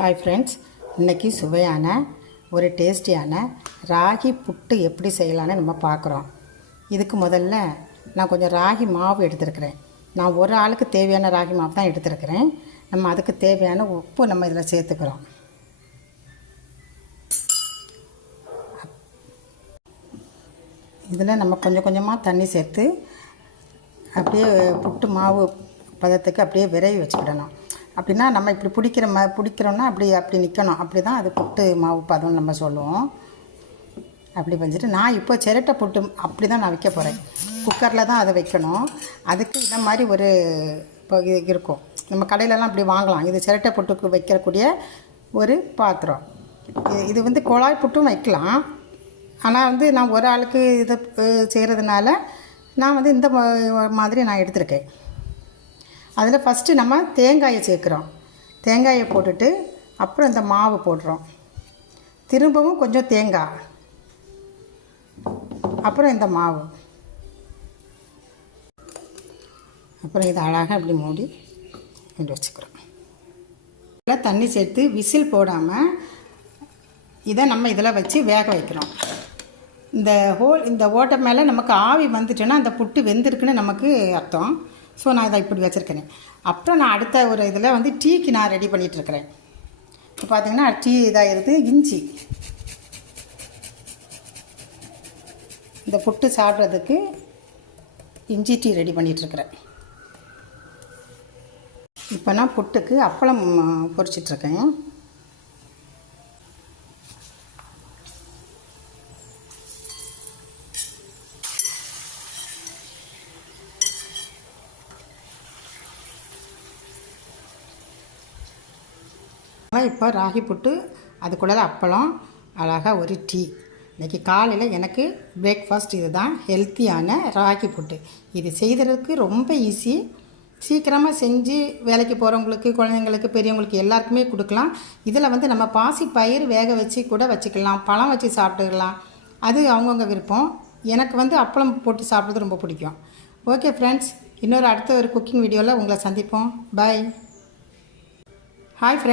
Hi friends, இன்றைக்கி சுவையான ஒரு டேஸ்டியான ராகி புட்டு எப்படி செய்யலான்னு நம்ம பார்க்குறோம். இதுக்கு முதல்ல நான் கொஞ்சம் ராகி மாவு எடுத்துருக்கிறேன். நான் ஒரு ஆளுக்கு தேவையான ராகி மாவு தான் எடுத்துருக்கிறேன். நம்ம அதுக்கு தேவையான உப்பு நம்ம இதில் சேர்த்துக்கிறோம். இதில் நம்ம கொஞ்சம் கொஞ்சமாக தண்ணி சேர்த்து அப்படியே புட்டு மாவு பதத்துக்கு அப்படியே விரைவி வச்சுக்கிடணும். அப்படின்னா நம்ம இப்படி பிடிக்கிறோன்னா அப்படி நிற்கணும். அப்படி தான் அது புட்டு மாவு பதம்னு நம்ம சொல்லுவோம். அப்படி வச்சுட்டு நான் இப்போ சிரட்டை புட்டு அப்படி தான் நான் வைக்க போகிறேன். குக்கரில் தான் அதை வைக்கணும். அதுக்கு இந்த மாதிரி ஒரு இப்போ இருக்கும், நம்ம கடையிலலாம் அப்படி வாங்கலாம். இது சிரட்டை புட்டுக்கு வைக்கக்கூடிய ஒரு பாத்திரம். இது வந்து குழாய் புட்டும் வைக்கலாம். ஆனால் நான் ஒரு ஆளுக்கு இதை செய்கிறதுனால நான் இந்த மாதிரி நான் எடுத்திருக்கேன். அதில் ஃபஸ்ட்டு நம்ம தேங்காயை சேர்க்குறோம். தேங்காயை போட்டுட்டு அப்புறம் இந்த மாவு போடுறோம். திரும்பவும் கொஞ்சம் தேங்காய், அப்புறம் இந்த மாவு, அப்புறம் இதை அழகாக இப்படி மூடி இப்படி வச்சுக்கிறோம். இதில் தண்ணி சேர்த்து விசில் போடாமல் இதை நம்ம இதில் வச்சு வேக வைக்கிறோம். இந்த ஓட்டை மேலே நமக்கு ஆவி வந்துட்டுன்னா அந்த புட்டு வெந்திருக்குன்னு நமக்கு அர்த்தம். ஸோ நான் இதை இப்படி வச்சுருக்கிறேன். அப்புறம் நான் அடுத்த ஒரு இதில் டீக்கு நான் ரெடி பண்ணிகிட்ருக்கிறேன். இப்போ பார்த்திங்கன்னா டீ இதாகிடுது. இஞ்சி, இந்த புட்டு சாப்பிட்றதுக்கு இஞ்சி டீ ரெடி பண்ணிகிட்ருக்கிறேன். இப்போ நான் புட்டுக்கு அப்பளம் பொரிச்சிட்ருக்கேன். இப்போ ராகி புட்டு, அதுக்குள்ளே அப்பளம், அழகாக ஒரு டீ. இன்றைக்கி காலையில் எனக்கு பிரேக்ஃபாஸ்ட் இது தான், ஹெல்த்தியான ராகி புட்டு. இது செய்கிறதுக்கு ரொம்ப ஈஸி. சீக்கிரமாக செஞ்சு வேலைக்கு போகிறவங்களுக்கு, குழந்தைங்களுக்கு, பெரியவங்களுக்கு எல்லாருக்குமே கொடுக்கலாம். இதில் நம்ம பாசி பயிர் வேக வச்சு கூட வச்சுக்கலாம், பழம் வச்சு சாப்பிட்டுக்கலாம். அது அவங்கவுங்க விருப்பம். எனக்கு அப்பளம் போட்டு சாப்பிட்றது ரொம்ப பிடிக்கும். ஓகே ஃப்ரெண்ட்ஸ், அடுத்த ஒரு குக்கிங் வீடியோவில் உங்களை சந்திப்போம். பாய். Hi friends.